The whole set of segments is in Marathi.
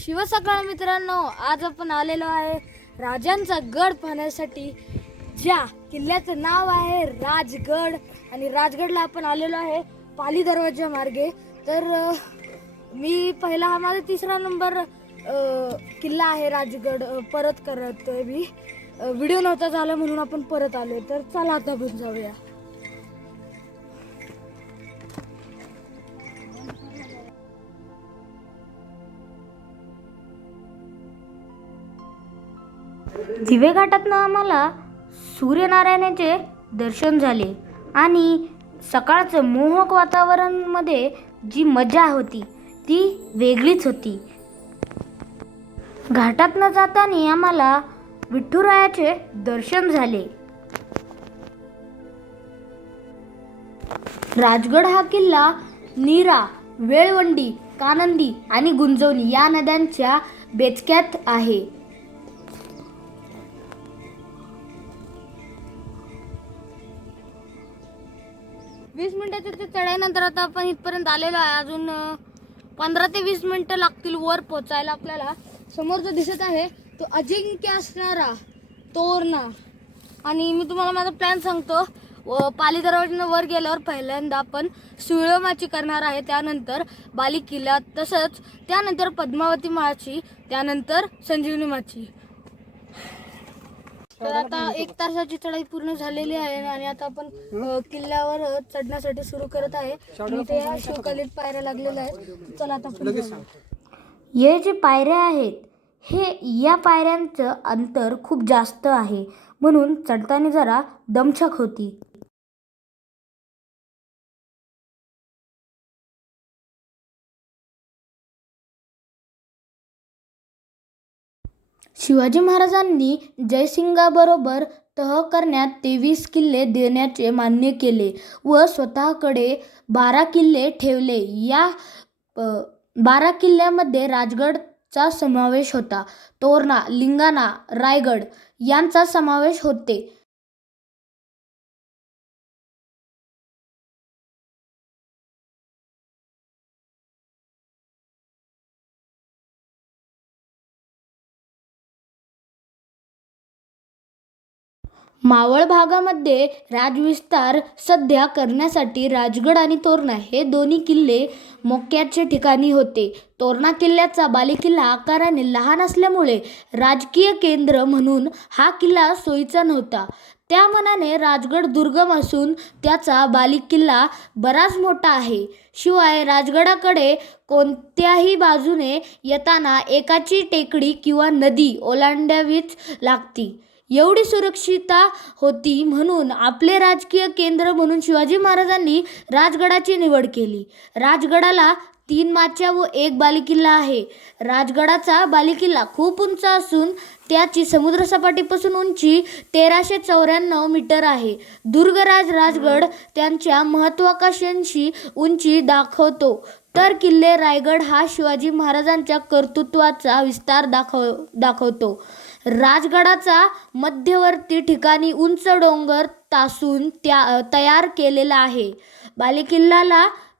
शिवसकाळ मित्रांनो, आज आपण आलेलो आहे राजांचा गड पाहण्यासाठी, ज्या किल्ल्याचं नाव आहे राजगड. आणि राजगडला आपण आलेलो आहे पाली दरवाजा मार्गे. तर मी पहिला हा माझा 3रा नंबर किल्ला आहे राजगड परत करतोय मी. व्हिडिओ नव्हता झाला म्हणून आपण परत आलोय. तर चला आता आपण जाऊया. दिवे घाटातनं आम्हाला सूर्यनारायणाचे दर्शन झाले आणि सकाळचं मोहक वातावरणामध्ये जी मजा होती ती वेगळीच होती. घाटातनं जाताना आम्हाला विठुरायाचे दर्शन झाले. राजगड हा किल्ला नीरा, वेळवंडी, कानंदी आणि गुंजवणी या नद्यांच्या बेचक्यात आहे. वीस मिनिटाच्या ते चढाईनंतर आता आपण इथपर्यंत आलेलो आहे. अजून 15 ते 20 मिनिटं लागतील वर पोचायला आपल्याला. समोर जो दिसत आहे तो अजिंक्य असणारा तोरणा. आणि मी तुम्हाला माझा प्लॅन सांगतो. पाली दरवाजानं वर गेल्यावर पहिल्यांदा आपण सुळमाची करणार आहे, त्यानंतर बाली किल्ला, तसंच त्यानंतर पद्मावती माची, त्यानंतर संजीवनी माची. तर आता 1 तासाची चढाई पूर्ण झालेली आहे आणि आता आपण किल्ल्यावर चढण्यासाठी सुरू करत आहे. आणि ते शिवकालीन पायऱ्या लागलेल्या आहेत. चला आता हे जे पायऱ्या आहेत या पायऱ्यांचं अंतर खूप जास्त आहे, म्हणून चढताना जरा दमछाक होती. शिवाजी महाराजांनी जयसिंगाबरोबर तह करण्यात 23 किल्ले देण्याचे मान्य केले व स्वतःकडे 12 किल्ले ठेवले. या 12 किल्ल्यामध्ये राजगडचा समावेश होता. तोरणा, लिंगाणा, रायगड यांचा समावेश होते. मावळ भागामध्ये राजविस्तार सध्या करण्यासाठी राजगड आणि तोरणा हे दोन्ही किल्ले मोक्याचे ठिकाणी होते. तोरणा किल्ल्याचा बालेकिल्ला आकाराने लहान असल्यामुळे राजकीय केंद्र म्हणून हा किल्ला सोयीचा नव्हता. त्या मानाने राजगड दुर्गम असून त्याचा बालेकिल्ला बराच मोठा आहे. शिवाय राजगडाकडे कोणत्याही बाजूने येताना एकाची टेकडी किंवा नदी ओलांडावीच लागती. एवढी सुरक्षितता होती, म्हणून आपले राजकीय केंद्र म्हणून शिवाजी महाराजांनी राजगडाची निवड केली. राजगडाला 3 माच्या व 1 बालेकिल्ला आहे. राजगडाचा बालेकिल्ला खूप उंच असून त्याची समुद्रसपाटीपासून उंची 1394 मीटर आहे. दुर्गराज राजगड त्यांच्या महत्त्वाकांक्षी उंची दाखवतो, तर किल्ले रायगड हा शिवाजी महाराजांच्या कर्तृत्वाचा विस्तार दाखवतो. राजगडाचा मध्यवर्ती ठिकाणी उंच डोंगर तासून तयार केलेला आहे.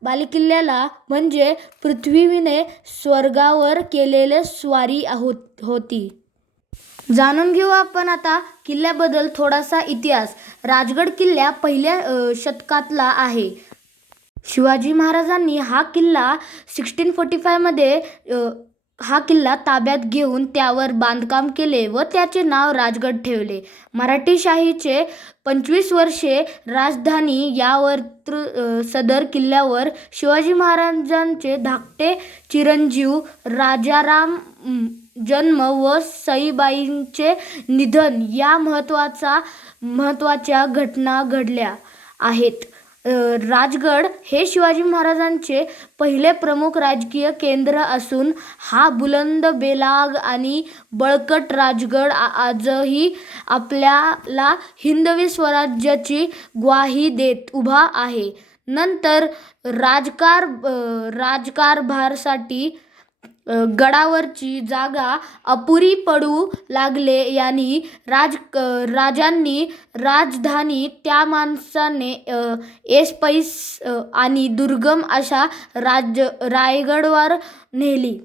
बालेकिल्ल्याला म्हणजे पृथ्वीने स्वर्गावर केलेली स्वारी होती. जाणून घेऊ आपण आता किल्ल्याबद्दल थोडासा इतिहास. राजगड किल्ला 1ल्या शतकातला आहे. शिवाजी महाराजांनी हा किल्ला 1645 मध्ये हा किल्ला ताब्यात घेऊन त्यावर बांधकाम केले व त्याचे नाव राजगड ठेवले. मराठेशाहीचे 25 वर्षे राजधानी यावर सदर किल्ल्यावर शिवाजी महाराजांचे धाकटे चिरंजीव राजाराम जन्म व सईबाईंचे निधन या महत्त्वाच्या घटना घडल्या आहेत. राजगड हे शिवाजी महाराजांचे पहिले प्रमुख राजकीय केंद्र असून हा बुलंद बेलाग आणि बळकट राजगड आजही आपल्याला हिंदवी स्वराज्याची ग्वाही देत उभा आहे. नंतर राजकारभारासाठी गडावरची जागा अपुरी पडू लागले यांनी राजांनी राजधानी त्या माणसाने ऐस आणि दुर्गम अशा रायगडवर नेली.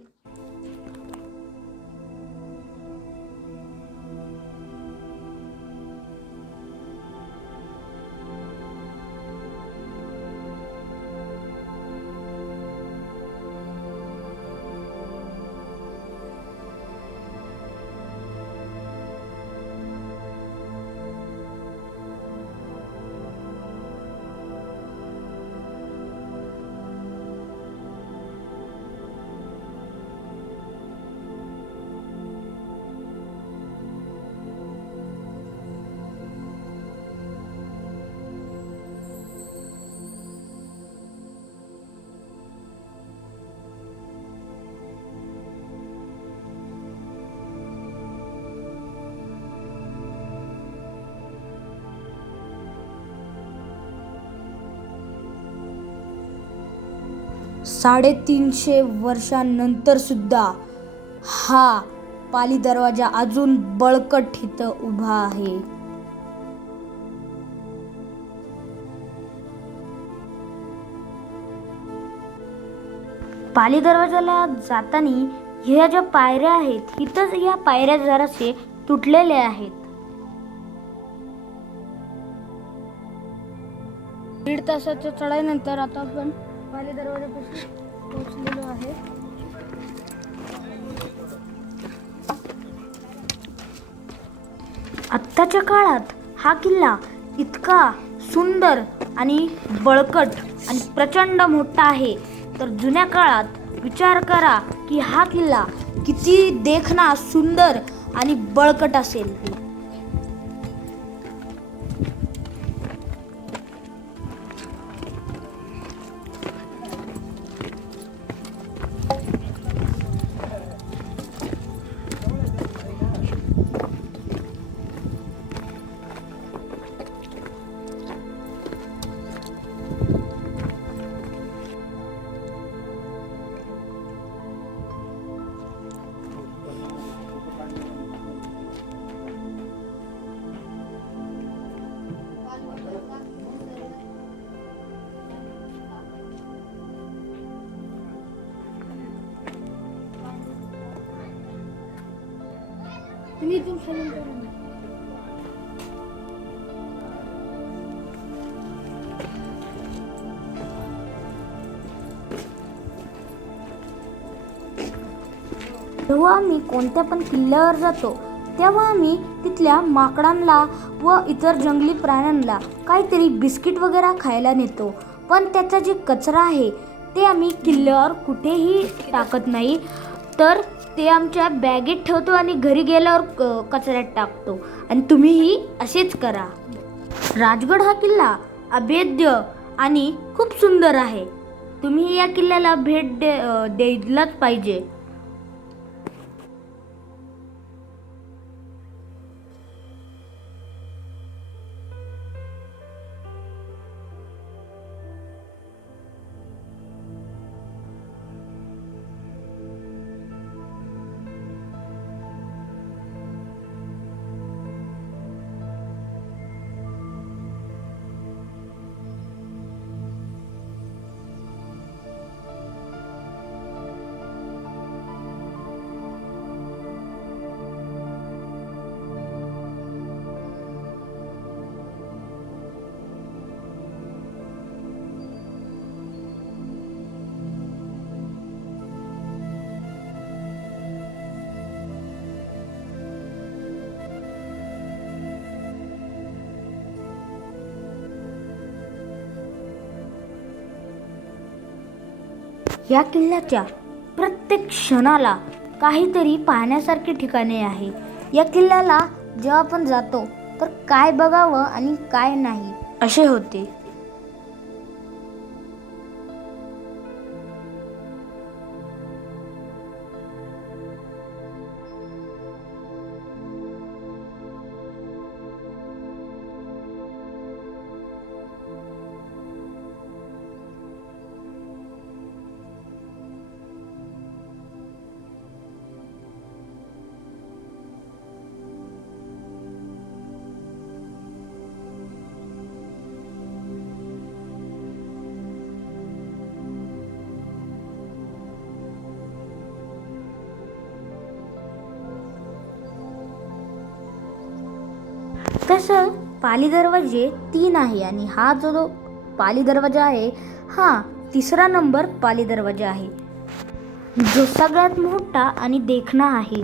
350 वर्षांनंतर सुद्धा हा पाली दरवाजा अजून बळकट इथं उभा आहे. पाली दरवाजाला जाताना ह्या ज्या पायऱ्या आहेत, इथंच ह्या पायऱ्या जरासे तुटलेल्या आहेत. 1.5 तासाच्या चढाईनंतर आता आपण पाली दरवाजापाशी पोहोचलेलो आहे. आत्ताच्या काळात हा किल्ला इतका सुंदर आणि बळकट आणि प्रचंड मोठा आहे, तर जुन्या काळात विचार करा की हा किल्ला किती देखणा सुंदर आणि बळकट असेल. जेव्हा आम्ही कोणत्या पण किल्ल्यावर जातो तेव्हा आम्ही तिथल्या माकडांना व इतर जंगली प्राण्यांना काहीतरी बिस्किट वगैरे खायला नेतो, पण त्याचा जे कचरा आहे ते आम्ही किल्ल्यावर कुठेही टाकत नाही, तर ते आमच्या बॅगेत ठेवतो आणि घरी गेल्यावर कचऱ्यात टाकतो. आणि तुम्हीही असेच करा. राजगड हा किल्ला अभेद्य आणि खूप सुंदर आहे. तुम्ही या किल्ल्याला भेट द्यायलाच पाहिजे. या किल्ल्याच्या प्रत्येक क्षणाला काहीतरी पाहण्यासारखे ठिकाणे आहे. या किल्ल्याला जेव्हा आपण जातो तर काय बघावं आणि काय नाही असे होते. तसं पाली दरवाजे 3 आहे आणि हा जो पाली दरवाजा आहे हा 3रा नंबर पाली दरवाजा आहे, जो सगळ्यात मोठा आणि देखणा आहे.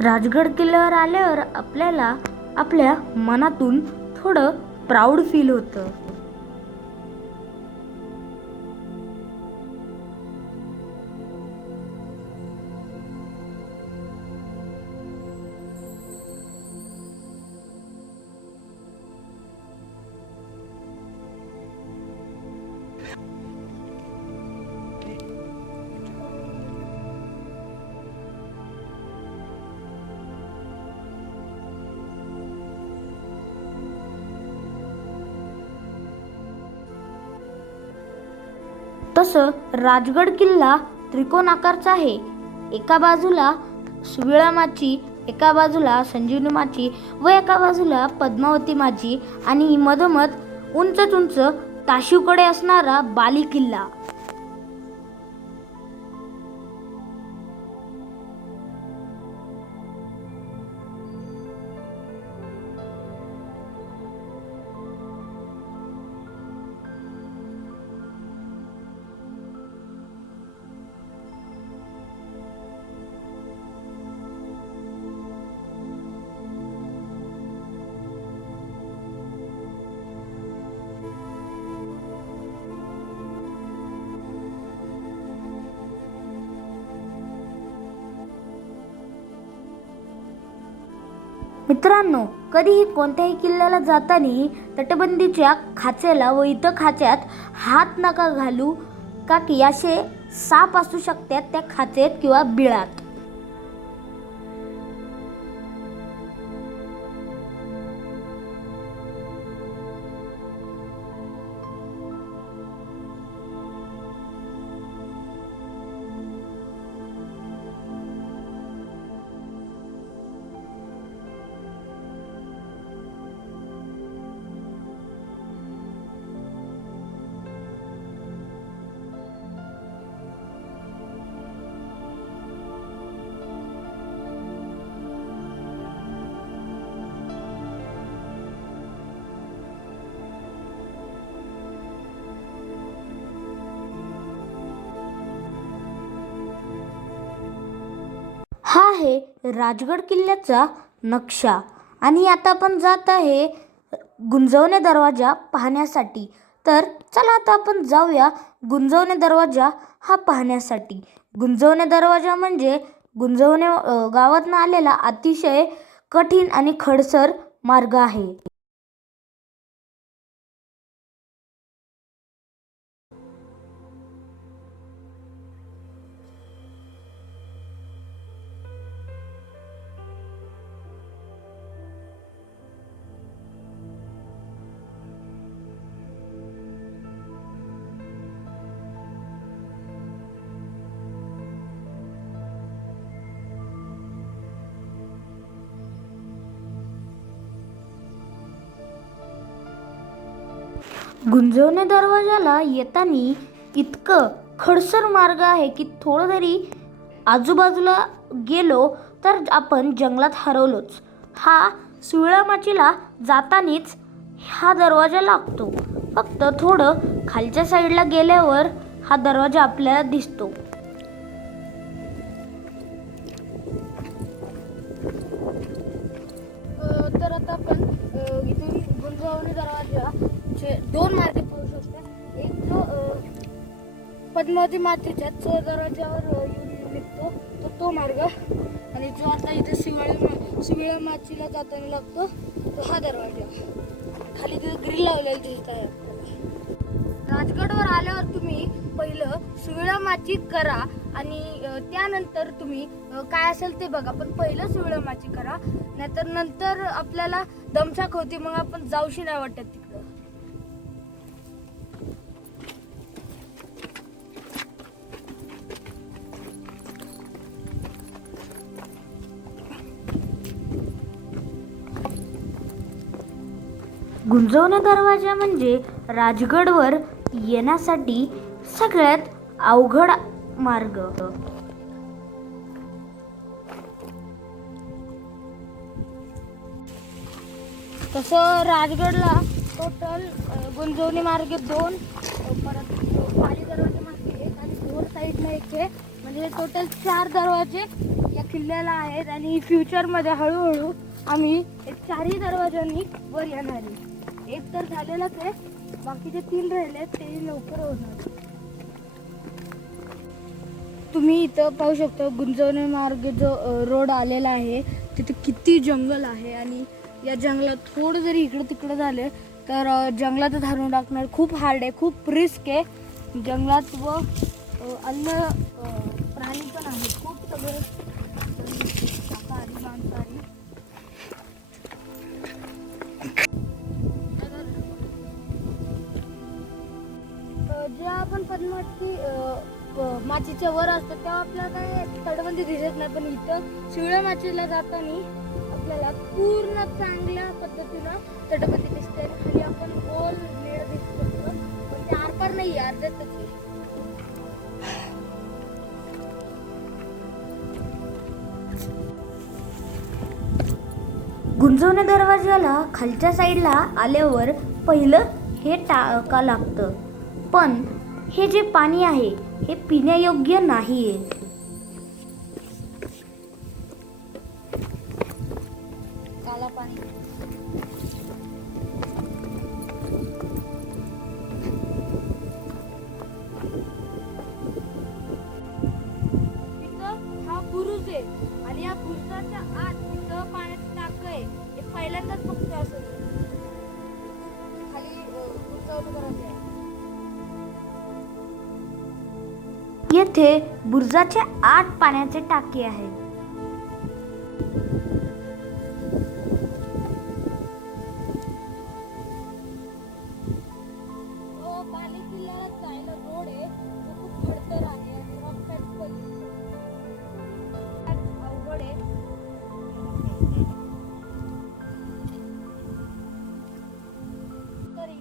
राजगड किल्ल्यावर आल्यावर आपल्याला आपल्या मनातून थोडं प्राऊड फील होतं. तसं राजगड किल्ला त्रिकोणाकारचा आहे. एका बाजूला सुविळा माची, एका बाजूला संजीवनी माची व एका बाजूला पद्मावती माची आणि मधोमध उंच उंच ताशीवकडे असणारा बाली किल्ला. मित्रांनो, कधीही कोणत्याही किल्ल्याला जाताना तटबंदीच्या खाचेला व इतर खाच्यात हात नका घालू, का की असे साप असू शकतात त्या खाचेत किंवा बिळात. हा आहे राजगड किल्ल्याचा नक्षा. आणि आता आपण जात आहे गुंजवणे दरवाजा पाहण्यासाठी. तर चला आता आपण जाऊया गुंजवणे दरवाजा हा पाहण्यासाठी. गुंजवणे दरवाजा म्हणजे गुंजवणे गावातून आलेला अतिशय कठीण आणि खडतर मार्ग आहे. गुंजवणे दरवाजाला येताना इतकं खडतर मार्ग आहे की थोडं जरी आजूबाजूला गेलो तर आपण जंगलात हरवलोच. हा सुविळा माचीला जातानीच हा दरवाजा लागतो. फक्त थोडं खालच्या साईडला गेल्यावर हा दरवाजा आपल्याला दिसतो. तर आता आपण इथून गुंजवणे दरवाजाचे दोन मार्ग पाहू शकतो. एक जो पद्मावती मातेच्या दरवाजावर येऊन निघतो तो मार्ग, आणि जो आता इथे शिवळा माचीला जाताना लागतो तो हा दरवाजा. खाली तिथे ग्रिल लावलेली दिसत आहे. राजगडवर आल्यावर तुम्ही पहिलं सुविळा माची करा आणि त्यानंतर तुम्ही काय असेल ते बघा. पण पहिलं सुविळा माची करा, नाहीतर नंतर आपल्याला दमछाक होती, मग आपण जाऊशी नाही वाटत तिकडं. गुंजवणे दरवाजा म्हणजे राजगडवर येण्यासाठी सगळ्यात अवघड मार्ग. तसं राजगडला टोटल गुंजवणे मार्ग 2, परत पाली दरवाजा मार्ग 1 आणि 4 साईडला एक आहे. म्हणजे टोटल 4 दरवाजे या किल्ल्याला आहेत आणि फ्युचरमध्ये हळूहळू आम्ही एक 4ही दरवाजांनी वर येणार आहे. एक तर झालेलाच आहे, बाकीचे 3 राहिले ते लवकर होणार. तुम्ही इथं पाहू शकता गुंजवणे मार्ग जो रोड आलेला आहे, तिथे किती जंगल आहे आणि या जंगलात थोडं जरी इकडं तिकडं झालं तर जंगलात धरून टाकणार खूप हार्ड आहे, खूप रिस्क आहे जंगलात. व अन्न प्राणी पण आहेत खूप सगळे शाकाहारी मांसाहारी. जेव्हा आपण पद्मावती माचीच्या वर असतो तेव्हा आपल्याला काय तटबंदी दिसत नाही, पण इथं शिवळ्या माचीला जाताना आपल्याला पूर्ण चांगल्या पद्धतीनं तटबंदी दिसते. खाली आपण गोल नेळ दिसतो, पण ते आरपार नाही अर्ध्यातच आहे. गुंजवणे दरवाजाला खालच्या साईडला आल्यावर पहिलं हे टाका लागतं, पण हे जे पाणी आहे हे पिण्यायोग्य नाही आहे. काला पाणी. इथं हा बुरुज आहे आणि या बुरुजाच्या आत इथं पाण्याचं टाकं आहे. हे पहिल्यांदाच फक्त असं खाली गुंजवणूक करायची आहे. येथे बुरुजाच्या आत पाण्याचे टाके आहे. बाले किल्ल्याला जायला रोड आहे, तो खूप खडतर आहे आणि रॉक पण अवघड आहे. तरी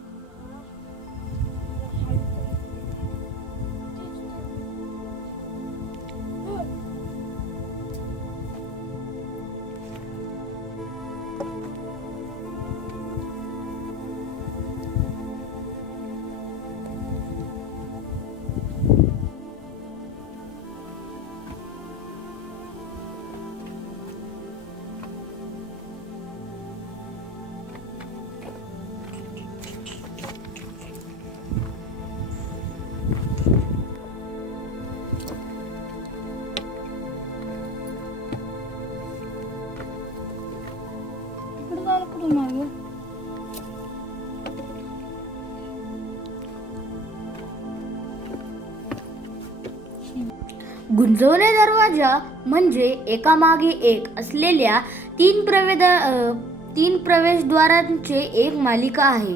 गुंजवणे दरवाजा म्हणजे एकामागे एक असलेल्या 3 प्रवेशद्वारांची एक मालिका आहे.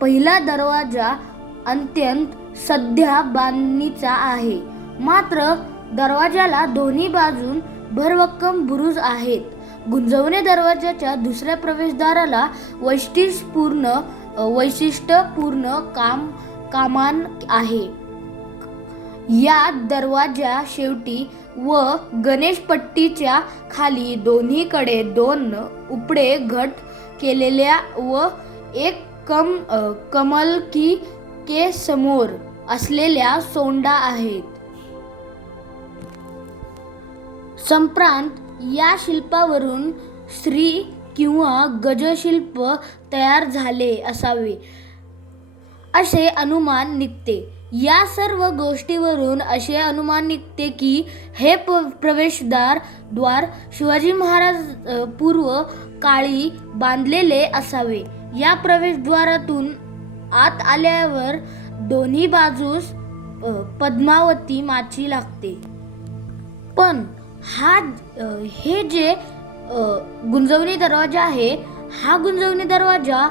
पहिला दरवाजा अत्यंत सध्या बांधणीचा आहे, मात्र दरवाजाला दोन्ही बाजून भरभक्कम बुरुज आहेत. गुंजवणे दरवाजाच्या दुसऱ्या प्रवेशद्वाराला वैशिष्ट्यपूर्ण कमान आहे. या दरवाजा शेवटी व गणेशपट्टीच्या खाली दोन्हीकडे 2 उपडे घट केलेल्या व एक कमलकी के समोर असलेल्या सोंडा आहेत. संप्रांत या शिल्पावरून श्री किंवा गजशिल्प तयार झाले असावे असे अनुमान निघते. या सर्व गोष्टीवरून असे अनुमान निघते की हे प्रवेशद्वार शिवाजी महाराज पूर्व काळी बांधलेले असावे. या प्रवेशद्वारातून आत आल्यावर दोन्ही बाजूस पद्मावती माची लागते. पण हे जे गुंजवणी दरवाजा आहे, हा गुंजवणी दरवाजा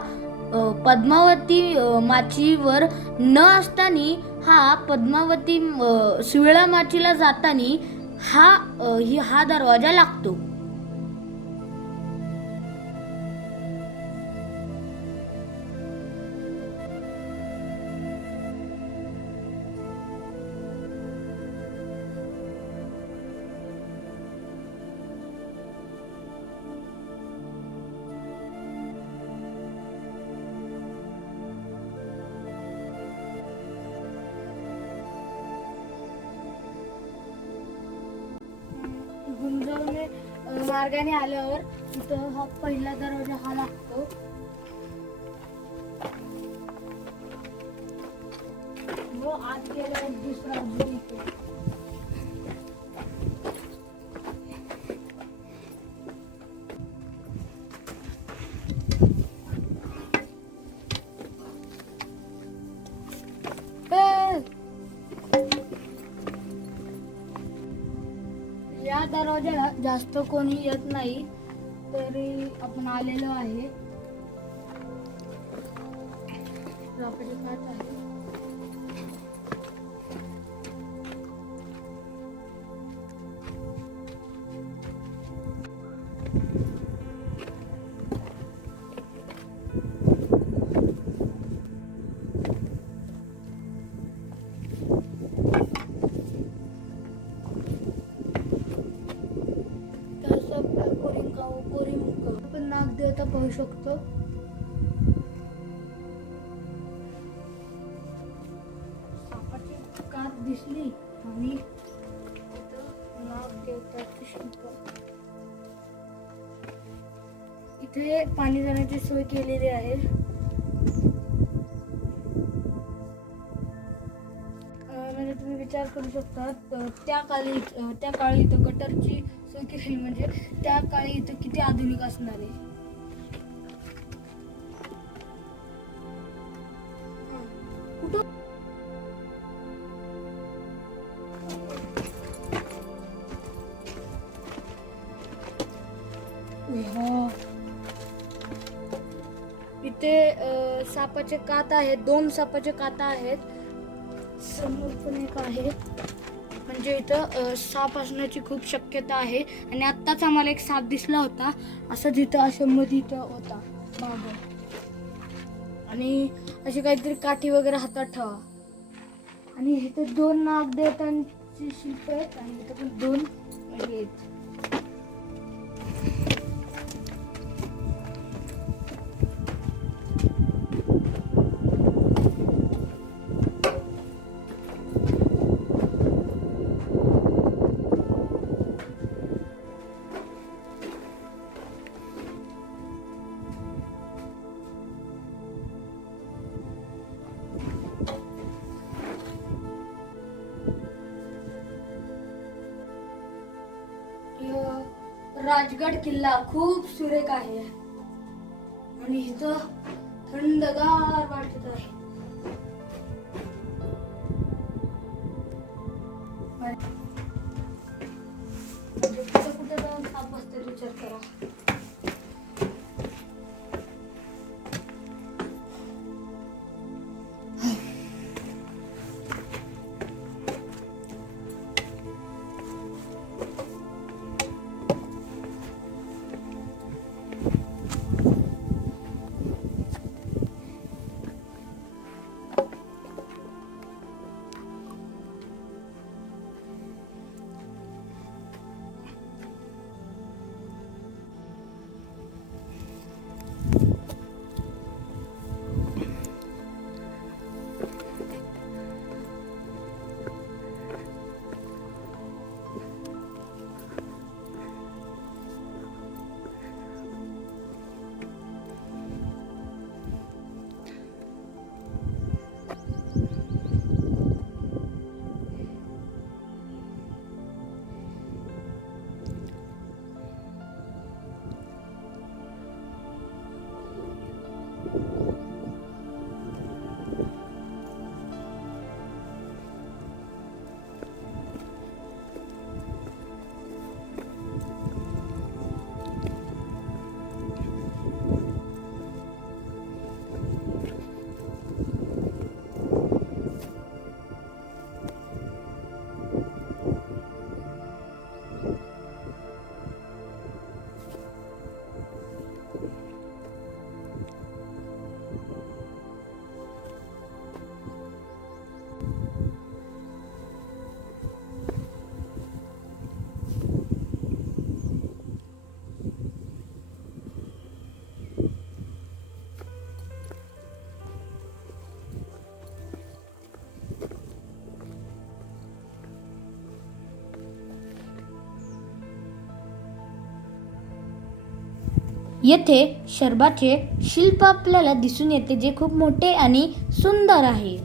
पद्मावती माचीवर न असताना हा पद्मावती शिवळा माचीला जाताना हा दरवाजा लागतो. मार्गाने आल्यावर इथं हा पहिला दरवाजा हा लागतो. व आत गेल्यावर दुसरा अजून येतो. या दरवाजाला जास्त कोणी येत नाही, तरी आपण आलेलो आहे. आपण नागदेवता पाहू शकतो. सापाची कात दिसली आणि नागदेवताची शिल्प. इथे पाणी जाण्याची सोय केलेली आहे. म्हणजे तुम्ही विचार करू शकता, त्या काळी इथं गटरची सोय केली, म्हणजे त्या काळी इथं किती आधुनिक असणार आहे. इथे सापाचे कात आहेत, 2 सापाचे काता आहेत. समोर पण एक आहे. म्हणजे इथं साप असण्याची खूप शक्यता आहे. आणि आत्ताच आम्हाला एक साप दिसला होता, असंच इथं अशा मध्ये इथं होता मागं. आणि अशी काहीतरी काठी वगैरे हातात ठेवा. आणि इथं 2 नागदेवतांची शिल्प आहेत आणि इथं पण 2 आहेत. राजगड किल्ला खूप सुरेख आहे आणि इथं थंडगार वाटत आहे. कुठे जाऊन साप बसते विचार करा. येथे शरभाचे शिल्प आपल्याला दिसून येते, जे खूप मोठे आणि सुंदर आहे.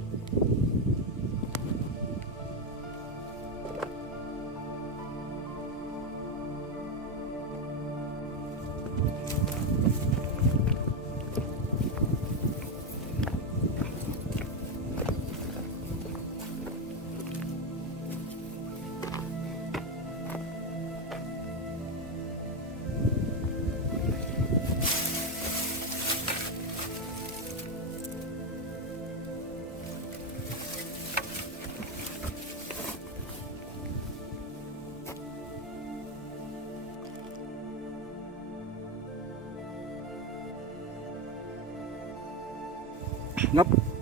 Ngấp